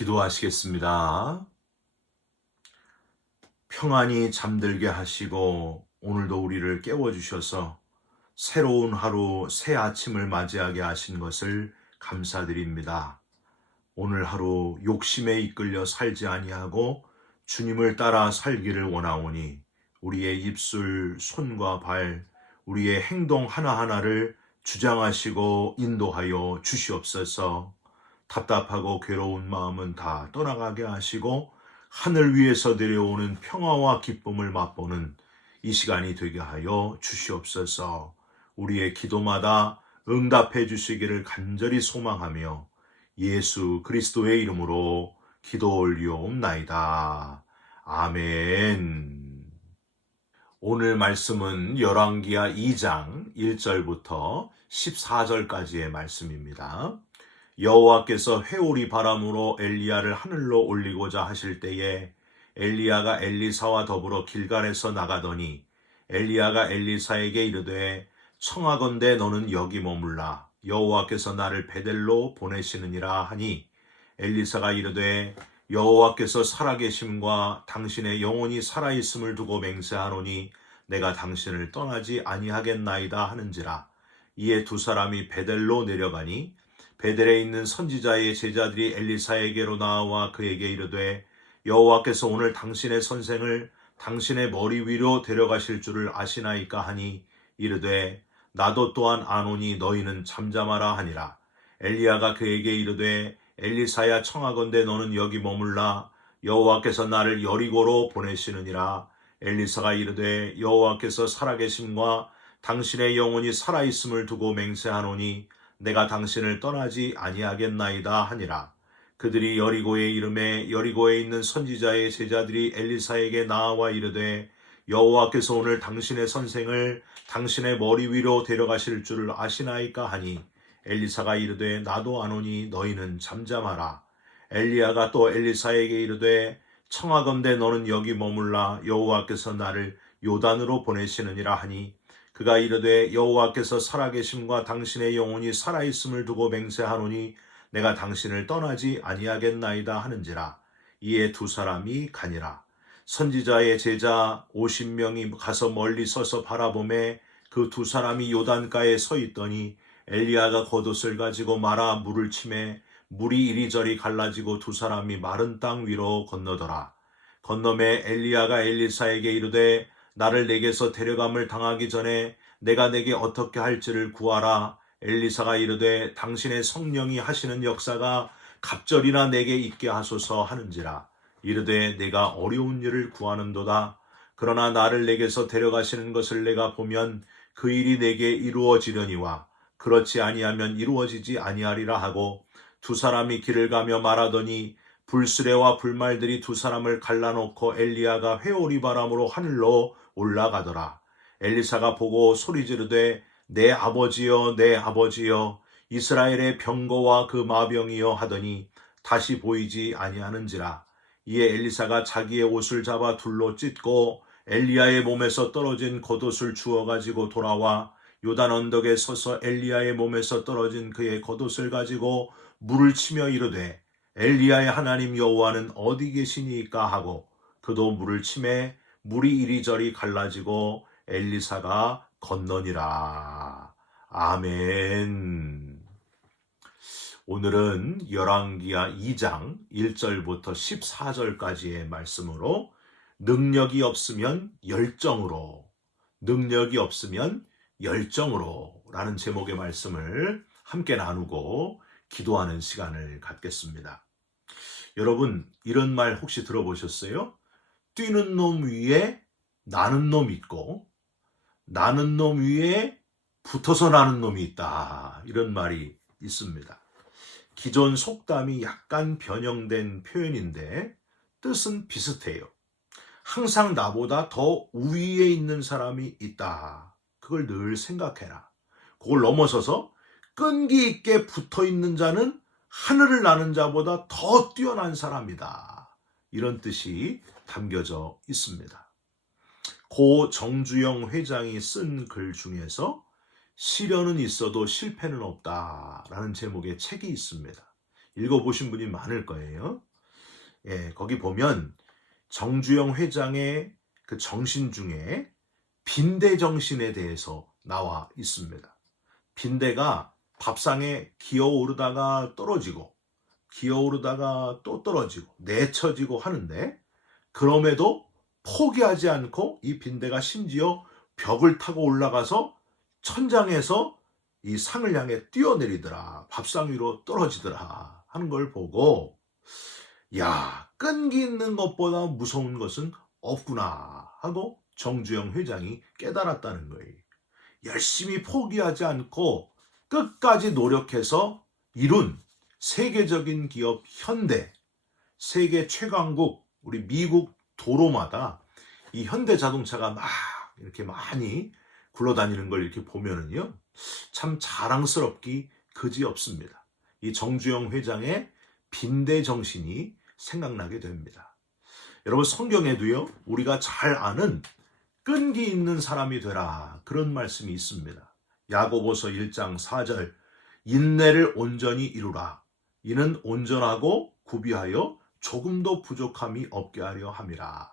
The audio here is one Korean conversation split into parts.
기도하시겠습니다. 평안히 잠들게 하시고 오늘도 우리를 깨워주셔서 새로운 하루, 새 아침을 맞이하게 하신 것을 감사드립니다. 오늘 하루 욕심에 이끌려 살지 아니하고 주님을 따라 살기를 원하오니 우리의 입술, 손과 발, 우리의 행동 하나하나를 주장하시고 인도하여 주시옵소서. 답답하고 괴로운 마음은 다 떠나가게 하시고 하늘 위에서 내려오는 평화와 기쁨을 맛보는 이 시간이 되게 하여 주시옵소서. 우리의 기도마다 응답해 주시기를 간절히 소망하며 예수 그리스도의 이름으로 기도 올리옵나이다. 아멘. 오늘 말씀은 열왕기하 2장 1절부터 14절까지의 말씀입니다. 여호와께서 회오리 바람으로 엘리야를 하늘로 올리고자 하실 때에 엘리야가 엘리사와 더불어 길갈에서 나가더니 엘리야가 엘리사에게 이르되 청하건대 너는 여기 머물라 여호와께서 나를 베델로 보내시느니라 하니 엘리사가 이르되 여호와께서 살아계심과 당신의 영혼이 살아있음을 두고 맹세하노니 내가 당신을 떠나지 아니하겠나이다 하는지라. 이에 두 사람이 베델로 내려가니 베델에 있는 선지자의 제자들이 엘리사에게로 나와 그에게 이르되 여호와께서 오늘 당신의 선생을 당신의 머리 위로 데려가실 줄을 아시나이까 하니 이르되 나도 또한 아노니 너희는 잠잠하라 하니라. 엘리야가 그에게 이르되 엘리사야 청하건대 너는 여기 머물라 여호와께서 나를 여리고로 보내시느니라. 엘리사가 이르되 여호와께서 살아계심과 당신의 영혼이 살아있음을 두고 맹세하노니 내가 당신을 떠나지 아니하겠나이다 하니라. 그들이 여리고에 이름에 여리고에 있는 선지자의 제자들이 엘리사에게 나와 이르되 여호와께서 오늘 당신의 선생을 당신의 머리 위로 데려가실 줄을 아시나이까 하니 엘리사가 이르되 나도 아노니 너희는 잠잠하라. 엘리야가 또 엘리사에게 이르되 청하건대 너는 여기 머물라 여호와께서 나를 요단으로 보내시느니라 하니 그가 이르되 여호와께서 살아계심과 당신의 영혼이 살아있음을 두고 맹세하노니 내가 당신을 떠나지 아니하겠나이다 하는지라. 이에 두 사람이 가니라. 선지자의 제자 50명이 가서 멀리 서서 바라보매 그 두 사람이 요단가에 서 있더니 엘리야가 겉옷을 가지고 말아 물을 치매 물이 이리저리 갈라지고 두 사람이 마른 땅 위로 건너더라. 건너매 엘리야가 엘리사에게 이르되 나를 내게서 데려감을 당하기 전에 내가 내게 어떻게 할지를 구하라. 엘리사가 이르되 당신의 성령이 하시는 역사가 갑절이나 내게 있게 하소서 하는지라. 이르되 내가 어려운 일을 구하는도다. 그러나 나를 내게서 데려가시는 것을 내가 보면 그 일이 내게 이루어지려니와 그렇지 아니하면 이루어지지 아니하리라 하고 두 사람이 길을 가며 말하더니 불수레와 불말들이 두 사람을 갈라놓고 엘리야가 회오리 바람으로 하늘로 올라가더라. 엘리사가 보고 소리 지르되 내 아버지여 내 아버지여 이스라엘의 병거와 그 마병이여 하더니 다시 보이지 아니하는지라. 이에 엘리사가 자기의 옷을 잡아 둘로 찢고 엘리야의 몸에서 떨어진 겉옷을 주워 가지고 돌아와 요단 언덕에 서서 엘리야의 몸에서 떨어진 그의 겉옷을 가지고 물을 치며 이르되 엘리야의 하나님 여호와는 어디 계시니까 하고 그도 물을 치매 물이 이리저리 갈라지고 엘리사가 건너니라. 아멘. 오늘은 열왕기하 2장 1절부터 14절까지의 말씀으로 능력이 없으면 열정으로, 능력이 없으면 열정으로 라는 제목의 말씀을 함께 나누고 기도하는 시간을 갖겠습니다. 여러분, 이런 말 혹시 들어보셨어요? 뛰는 놈 위에 나는 놈 있고 나는 놈 위에 붙어서 나는 놈이 있다. 이런 말이 있습니다. 기존 속담이 약간 변형된 표현인데 뜻은 비슷해요. 항상 나보다 더 우위에 있는 사람이 있다. 그걸 늘 생각해라. 그걸 넘어서서 끈기 있게 붙어있는 자는 하늘을 나는 자보다 더 뛰어난 사람이다. 이런 뜻이 담겨져 있습니다. 고 정주영 회장이 쓴 글 중에서 시련은 있어도 실패는 없다라는 제목의 책이 있습니다. 읽어보신 분이 많을 거예요. 거기 보면 정주영 회장의 그 정신 중에 빈대 정신에 대해서 나와 있습니다. 빈대가 밥상에 기어오르다가 떨어지고 기어오르다가 또 떨어지고 내쳐지고 하는데, 그럼에도 포기하지 않고 이 빈대가 심지어 벽을 타고 올라가서 천장에서 이 상을 향해 뛰어내리더라, 밥상 위로 떨어지더라 하는 걸 보고, 야, 끈기 있는 것보다 무서운 것은 없구나 하고 정주영 회장이 깨달았다는 거예요. 열심히 포기하지 않고 끝까지 노력해서 이룬 세계적인 기업 현대, 세계 최강국 우리 미국 도로마다 이 현대 자동차가 막 이렇게 많이 굴러다니는 걸 이렇게 보면은요, 참 자랑스럽기 그지없습니다. 이 정주영 회장의 빈대 정신이 생각나게 됩니다. 여러분, 성경에도요, 우리가 잘 아는 끈기 있는 사람이 되라, 그런 말씀이 있습니다. 야고보서 1장 4절, 인내를 온전히 이루라. 이는 온전하고 구비하여 조금도 부족함이 없게 하려 함이라.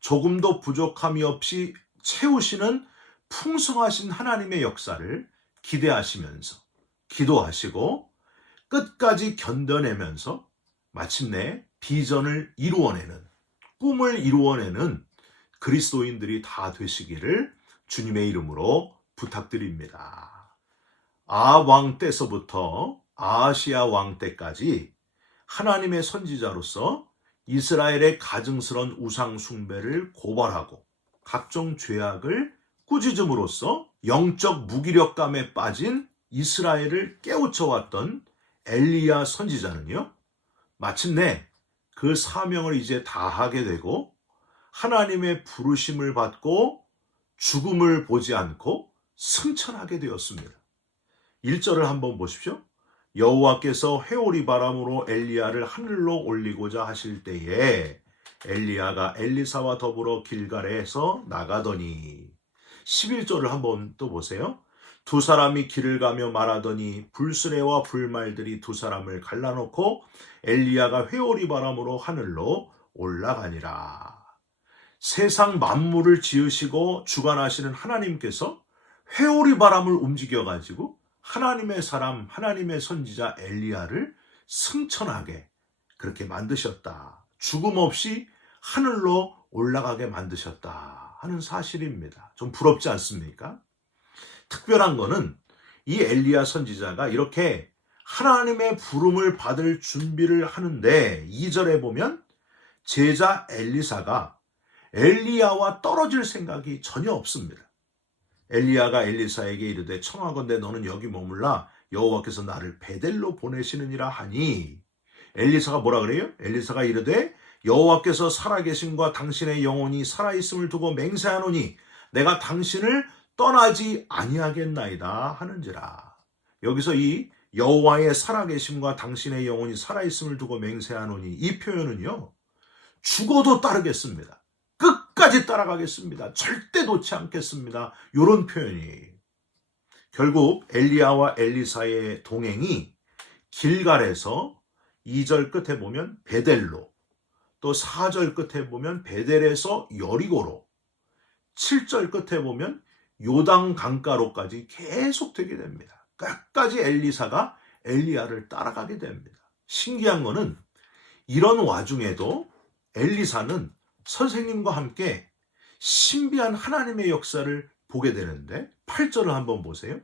조금도 부족함이 없이 채우시는 풍성하신 하나님의 역사를 기대하시면서 기도하시고 끝까지 견뎌내면서 마침내 비전을 이루어내는, 꿈을 이루어내는 그리스도인들이 다 되시기를 주님의 이름으로 부탁드립니다. 아왕 때서부터 아하시야 왕 때까지 하나님의 선지자로서 이스라엘의 가증스러운 우상 숭배를 고발하고 각종 죄악을 꾸짖음으로써 영적 무기력감에 빠진 이스라엘을 깨우쳐왔던 엘리야 선지자는요, 마침내 그 사명을 이제 다하게 되고 하나님의 부르심을 받고 죽음을 보지 않고 승천하게 되었습니다. 1절을 한번 보십시오. 여호와께서 회오리 바람으로 엘리야를 하늘로 올리고자 하실 때에 엘리야가 엘리사와 더불어 길갈에서 나가더니, 11절을 한번 또 보세요. 두 사람이 길을 가며 말하더니 불수레와 불말들이 두 사람을 갈라놓고 엘리야가 회오리 바람으로 하늘로 올라가니라. 세상 만물을 지으시고 주관하시는 하나님께서 회오리 바람을 움직여가지고 하나님의 사람, 하나님의 선지자 엘리야를 승천하게 그렇게 만드셨다. 죽음 없이 하늘로 올라가게 만드셨다 하는 사실입니다. 좀 부럽지 않습니까? 특별한 거는 이 엘리야 선지자가 이렇게 하나님의 부름을 받을 준비를 하는데 2절에 보면 제자 엘리사가 엘리야와 떨어질 생각이 전혀 없습니다. 엘리야가 엘리사에게 이르되 청하건대 너는 여기 머물라 여호와께서 나를 베델로 보내시느니라 하니, 엘리사가 뭐라 그래요? 엘리사가 이르되 여호와께서 살아계심과 당신의 영혼이 살아있음을 두고 맹세하노니 내가 당신을 떠나지 아니하겠나이다 하는지라. 여기서 이 여호와의 살아계심과 당신의 영혼이 살아있음을 두고 맹세하노니, 이 표현은요, 죽어도 따르겠습니다. 끝까지 따라가겠습니다. 절대 놓지 않겠습니다. 이런 표현이. 결국 엘리야와 엘리사의 동행이 길갈에서 2절 끝에 보면 베델로, 또 4절 끝에 보면 베델에서 여리고로, 7절 끝에 보면 요단 강가로까지 계속 되게 됩니다. 끝까지 엘리사가 엘리야를 따라가게 됩니다. 신기한 거는 이런 와중에도 엘리사는 선생님과 함께 신비한 하나님의 역사를 보게 되는데, 8절을 한번 보세요.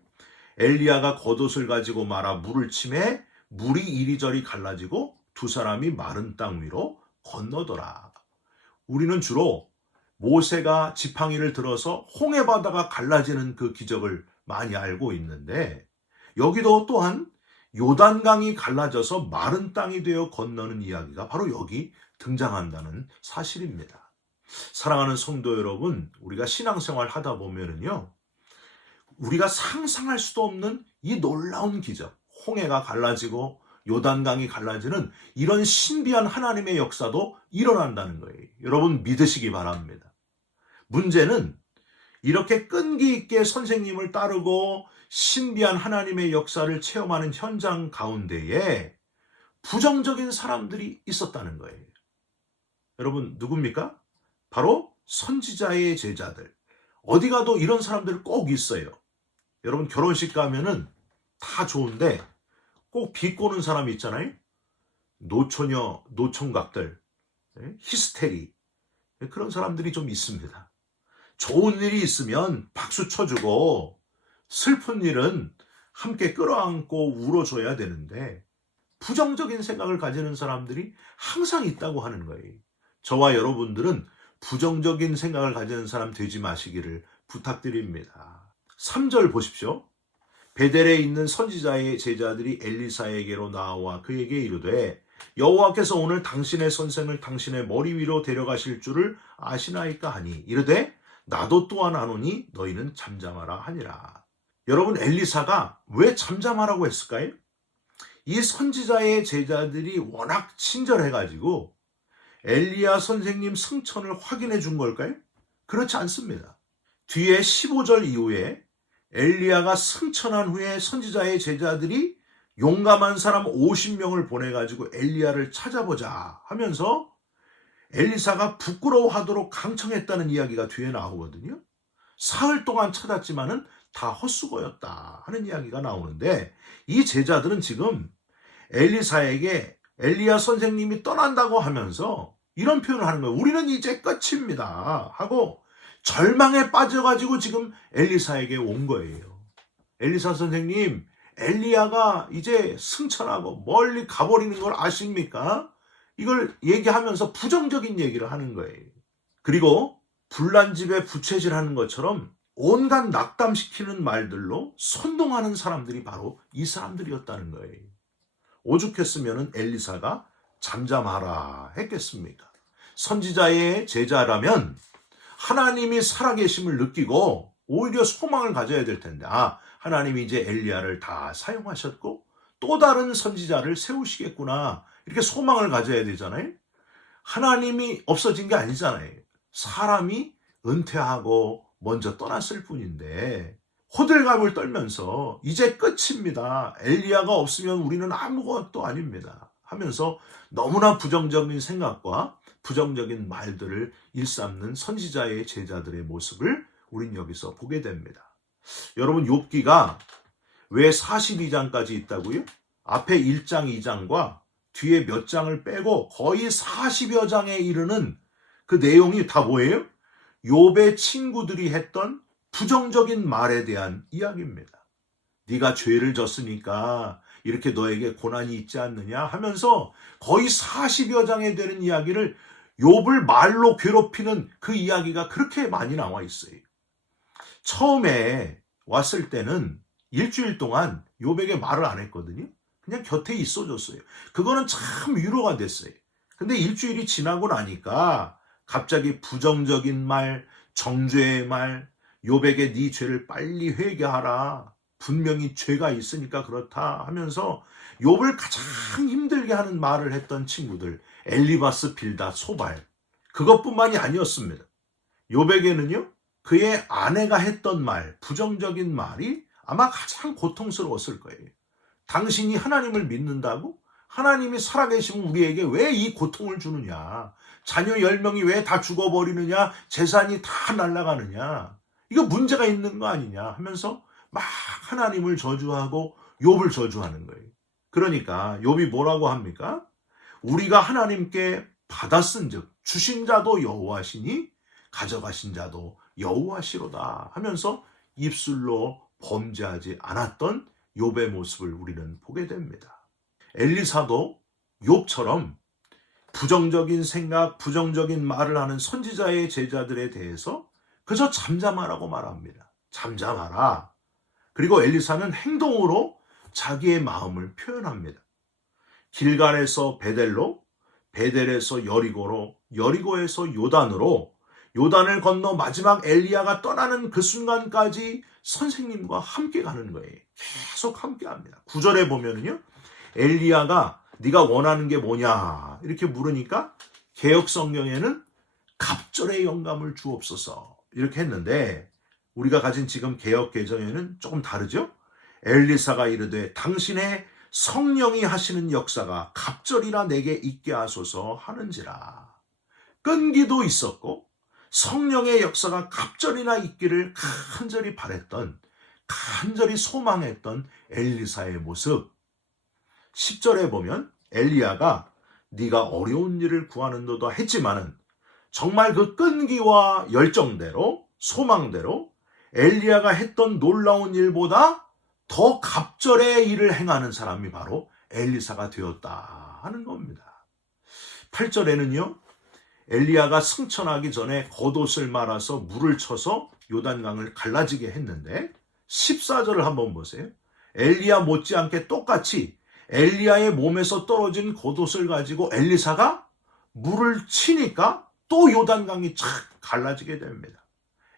엘리야가 겉옷을 가지고 말아 물을 치매 물이 이리저리 갈라지고 두 사람이 마른 땅 위로 건너더라. 우리는 주로 모세가 지팡이를 들어서 홍해 바다가 갈라지는 그 기적을 많이 알고 있는데, 여기도 또한 요단강이 갈라져서 마른 땅이 되어 건너는 이야기가 바로 여기 등장한다는 사실입니다. 사랑하는 성도 여러분, 우리가 신앙생활 하다 보면은요, 우리가 상상할 수도 없는 이 놀라운 기적, 홍해가 갈라지고 요단강이 갈라지는 이런 신비한 하나님의 역사도 일어난다는 거예요. 여러분 믿으시기 바랍니다. 문제는 이렇게 끈기 있게 선생님을 따르고 신비한 하나님의 역사를 체험하는 현장 가운데에 부정적인 사람들이 있었다는 거예요. 여러분 누굽니까? 바로 선지자의 제자들. 어디 가도 이런 사람들 꼭 있어요. 여러분 결혼식 가면은 다 좋은데 꼭 비꼬는 사람이 있잖아요. 노처녀, 노총각들, 히스테리, 그런 사람들이 좀 있습니다. 좋은 일이 있으면 박수 쳐주고 슬픈 일은 함께 끌어안고 울어줘야 되는데 부정적인 생각을 가지는 사람들이 항상 있다고 하는 거예요. 저와 여러분들은 부정적인 생각을 가지는 사람 되지 마시기를 부탁드립니다. 3절 보십시오. 베델에 있는 선지자의 제자들이 엘리사에게로 나와 그에게 이르되 여호와께서 오늘 당신의 선생을 당신의 머리 위로 데려가실 줄을 아시나이까 하니 이르되 나도 또한 아노니 너희는 잠잠하라 하니라. 여러분 엘리사가 왜 잠잠하라고 했을까요? 이 선지자의 제자들이 워낙 친절해가지고 엘리야 선생님 승천을 확인해 준 걸까요? 그렇지 않습니다. 뒤에 15절 이후에 엘리야가 승천한 후에 선지자의 제자들이 용감한 사람 50명을 보내가지고 엘리야를 찾아보자 하면서 엘리사가 부끄러워하도록 강청했다는 이야기가 뒤에 나오거든요. 사흘 동안 찾았지만은 다 헛수고였다 하는 이야기가 나오는데 이 제자들은 지금 엘리사에게 엘리야 선생님이 떠난다고 하면서 이런 표현을 하는 거예요. 우리는 이제 끝입니다 하고 절망에 빠져가지고 지금 엘리사에게 온 거예요. 엘리사 선생님, 엘리야가 이제 승천하고 멀리 가버리는 걸 아십니까? 이걸 얘기하면서 부정적인 얘기를 하는 거예요. 그리고 불난 집에 부채질하는 것처럼 온갖 낙담시키는 말들로 선동하는 사람들이 바로 이 사람들이었다는 거예요. 오죽했으면 엘리사가 잠잠하라 했겠습니까? 선지자의 제자라면 하나님이 살아계심을 느끼고 오히려 소망을 가져야 될 텐데 하나님이 이제 엘리야를 다 사용하셨고 또 다른 선지자를 세우시겠구나 이렇게 소망을 가져야 되잖아요. 하나님이 없어진 게 아니잖아요. 사람이 은퇴하고 먼저 떠났을 뿐인데 호들갑을 떨면서 이제 끝입니다. 엘리야가 없으면 우리는 아무것도 아닙니다 하면서 너무나 부정적인 생각과 부정적인 말들을 일삼는 선지자의 제자들의 모습을 우린 여기서 보게 됩니다. 여러분 욥기가 왜 42장까지 있다고요? 앞에 1장, 2장과 뒤에 몇 장을 빼고 거의 40여 장에 이르는 그 내용이 다 뭐예요? 욥의 친구들이 했던 부정적인 말에 대한 이야기입니다. 네가 죄를 졌으니까 이렇게 너에게 고난이 있지 않느냐 하면서 거의 40여 장에 되는 이야기를 욥을 말로 괴롭히는 그 이야기가 그렇게 많이 나와 있어요. 처음에 왔을 때는 일주일 동안 욥에게 말을 안 했거든요. 그냥 곁에 있어줬어요. 그거는 참 위로가 됐어요. 근데 일주일이 지나고 나니까 갑자기 부정적인 말, 정죄의 말, 욥에게 네 죄를 빨리 회개하라. 분명히 죄가 있으니까 그렇다 하면서 욥을 가장 힘들게 하는 말을 했던 친구들, 엘리바스, 빌닷, 소발, 그것뿐만이 아니었습니다. 욥에게는요, 그의 아내가 했던 말, 부정적인 말이 아마 가장 고통스러웠을 거예요. 당신이 하나님을 믿는다고? 하나님이 살아계시면 우리에게 왜 이 고통을 주느냐? 자녀 10명이 왜 다 죽어버리느냐? 재산이 다 날아가느냐? 이거 문제가 있는 거 아니냐? 하면서 막 하나님을 저주하고 욥을 저주하는 거예요. 그러니까 욥이 뭐라고 합니까? 우리가 하나님께 받았은즉 주신 자도 여호와시니 가져가신 자도 여호와시로다 하면서 입술로 범죄하지 않았던 욥의 모습을 우리는 보게 됩니다. 엘리사도 욥처럼 부정적인 생각, 부정적인 말을 하는 선지자의 제자들에 대해서 그저 잠잠하라고 말합니다. 잠잠하라. 그리고 엘리사는 행동으로 자기의 마음을 표현합니다. 길갈에서 베델로, 베델에서 여리고로, 여리고에서 요단으로, 요단을 건너 마지막 엘리야가 떠나는 그 순간까지 선생님과 함께 가는 거예요. 계속 함께 합니다. 9절에 보면은요, 엘리야가 네가 원하는 게 뭐냐 이렇게 물으니까 개역 성경에는 갑절의 영감을 주옵소서 이렇게 했는데 우리가 가진 지금 개역 개정에는 조금 다르죠. 엘리사가 이르되 당신의 성령이 하시는 역사가 갑절이라 내게 있게 하소서 하는지라. 끈기도 있었고 성령의 역사가 갑절이나 있기를 간절히 바랬던, 간절히 소망했던 엘리사의 모습. 10절에 보면 엘리야가 네가 어려운 일을 구하는도다 했지만은 정말 그 끈기와 열정대로, 소망대로 엘리야가 했던 놀라운 일보다 더 갑절의 일을 행하는 사람이 바로 엘리사가 되었다 하는 겁니다. 8절에는요, 엘리야가 승천하기 전에 겉옷을 말아서 물을 쳐서 요단강을 갈라지게 했는데 14절을 한번 보세요. 엘리야 못지않게 똑같이 엘리야의 몸에서 떨어진 겉옷을 가지고 엘리사가 물을 치니까 또 요단강이 착 갈라지게 됩니다.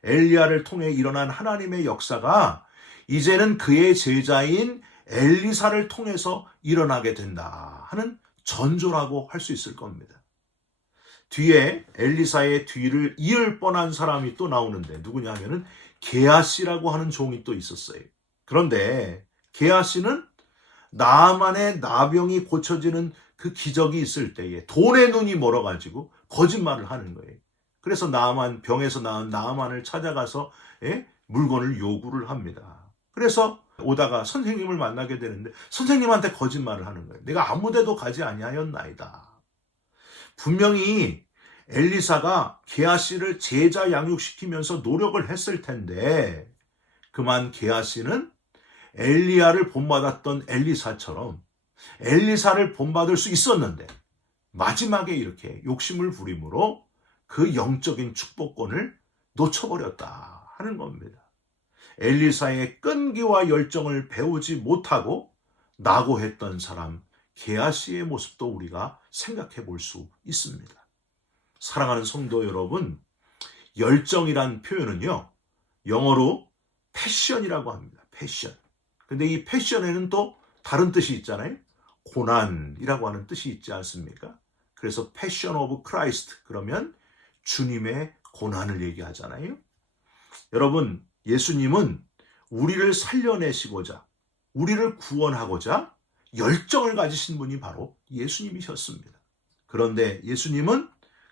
엘리야를 통해 일어난 하나님의 역사가 이제는 그의 제자인 엘리사를 통해서 일어나게 된다 하는 전조라고 할 수 있을 겁니다. 뒤에 엘리사의 뒤를 이을 뻔한 사람이 또 나오는데 누구냐면은 게하시라고 하는 종이 또 있었어요. 그런데 게하시는 나아만의 나병이 고쳐지는 그 기적이 있을 때에 돈의 눈이 멀어가지고 거짓말을 하는 거예요. 그래서 나아만, 병에서 나은 나아만을 찾아가서 물건을 요구를 합니다. 그래서 오다가 선생님을 만나게 되는데 선생님한테 거짓말을 하는 거예요. 내가 아무데도 가지 아니하였나이다. 분명히 엘리사가 게하시를 제자 양육시키면서 노력을 했을 텐데 그만 게하시는 엘리야를 본받았던 엘리사처럼 엘리사를 본받을 수 있었는데 마지막에 이렇게 욕심을 부림으로 그 영적인 축복권을 놓쳐버렸다 하는 겁니다. 엘리사의 끈기와 열정을 배우지 못하고 낙오했던 사람 게하시의 모습도 우리가 생각해 볼 수 있습니다. 사랑하는 성도 여러분, 열정이란 표현은요, 영어로 패션이라고 합니다. 패션. 근데 이 패션에는 또 다른 뜻이 있잖아요. 고난이라고 하는 뜻이 있지 않습니까? 그래서 패션 오브 크라이스트, 그러면 주님의 고난을 얘기하잖아요. 여러분, 예수님은 우리를 살려내시고자, 우리를 구원하고자 열정을 가지신 분이 바로 예수님이셨습니다. 그런데 예수님은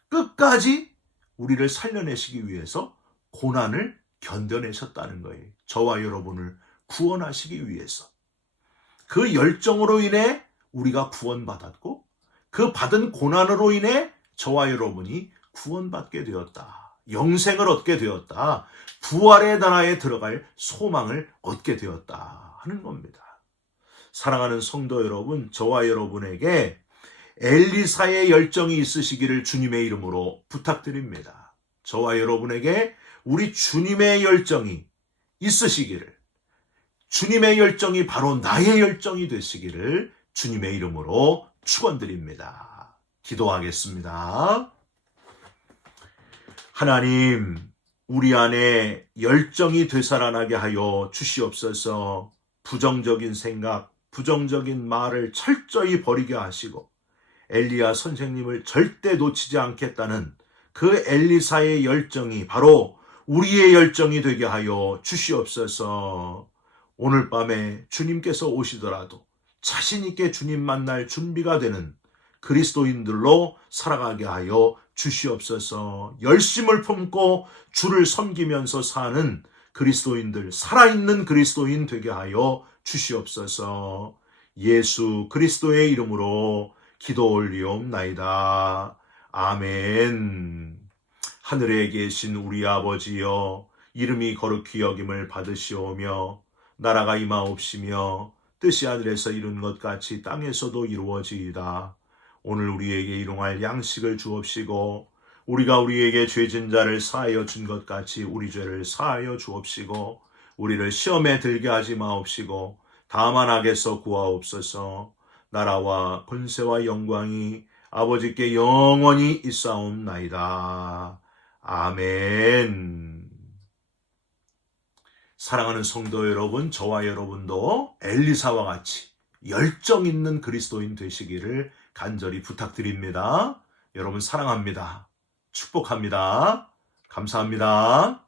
끝까지 우리를 살려내시기 위해서 고난을 견뎌내셨다는 거예요. 저와 여러분을 구원하시기 위해서. 그 열정으로 인해 우리가 구원받았고 그 받은 고난으로 인해 저와 여러분이 구원받게 되었다. 영생을 얻게 되었다. 부활의 나라에 들어갈 소망을 얻게 되었다 하는 겁니다. 사랑하는 성도 여러분, 저와 여러분에게 엘리사의 열정이 있으시기를 주님의 이름으로 부탁드립니다. 저와 여러분에게 우리 주님의 열정이 있으시기를, 주님의 열정이 바로 나의 열정이 되시기를 주님의 이름으로 축원드립니다. 기도하겠습니다. 하나님, 우리 안에 열정이 되살아나게 하여 주시옵소서. 부정적인 생각, 부정적인 말을 철저히 버리게 하시고 엘리야 선생님을 절대 놓치지 않겠다는 그 엘리사의 열정이 바로 우리의 열정이 되게 하여 주시옵소서. 오늘 밤에 주님께서 오시더라도 자신 있게 주님 만날 준비가 되는 그리스도인들로 살아가게 하여 주시옵소서. 열심을 품고 주를 섬기면서 사는 그리스도인들, 살아있는 그리스도인 되게 하여 주시옵소서. 예수 그리스도의 이름으로 기도 올리옵나이다. 아멘. 하늘에 계신 우리 아버지여, 이름이 거룩히 여김을 받으시오며 나라가 임하옵시며 뜻이 하늘에서 이룬 것 같이 땅에서도 이루어지이다. 오늘 우리에게 일용할 양식을 주옵시고 우리가 우리에게 죄진 자를 사하여 준 것 같이 우리 죄를 사하여 주옵시고 우리를 시험에 들게 하지 마옵시고 다만 악에서 구하옵소서. 나라와 권세와 영광이 아버지께 영원히 있사옵나이다. 아멘. 사랑하는 성도 여러분, 저와 여러분도 엘리사와 같이 열정 있는 그리스도인 되시기를 간절히 부탁드립니다. 여러분 사랑합니다. 축복합니다. 감사합니다.